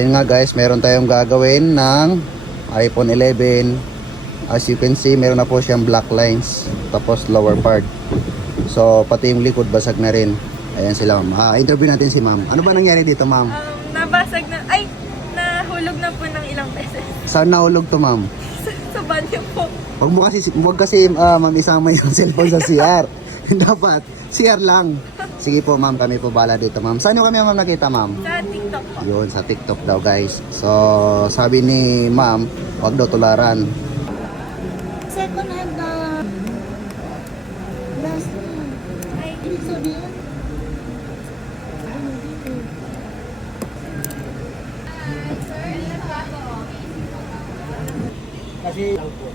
yun nga guys, meron tayong gagawin ng iPhone 11. As you can see, meron na po siyang black lines, tapos lower part. So pati yung likod basag na rin. Ayan sila ma'am. Interview natin si ma'am. Ano ba nangyari dito ma'am? Nabasag na, nahulog na po ng ilang beses. Saan nahulog to ma'am? Sa banyo po. Huwag kasi ma'am isama yung cellphone sa CR. Dapat CR lang. Sige po ma'am, kami po bala dito ma'am. Saan nyo kami ma'am nakita ma'am? Sa TikTok po. Yun, sa TikTok daw guys. So sabi ni ma'am, huwag daw tularan. Second hand na last Ay, ibig sabihin Kasi lang po,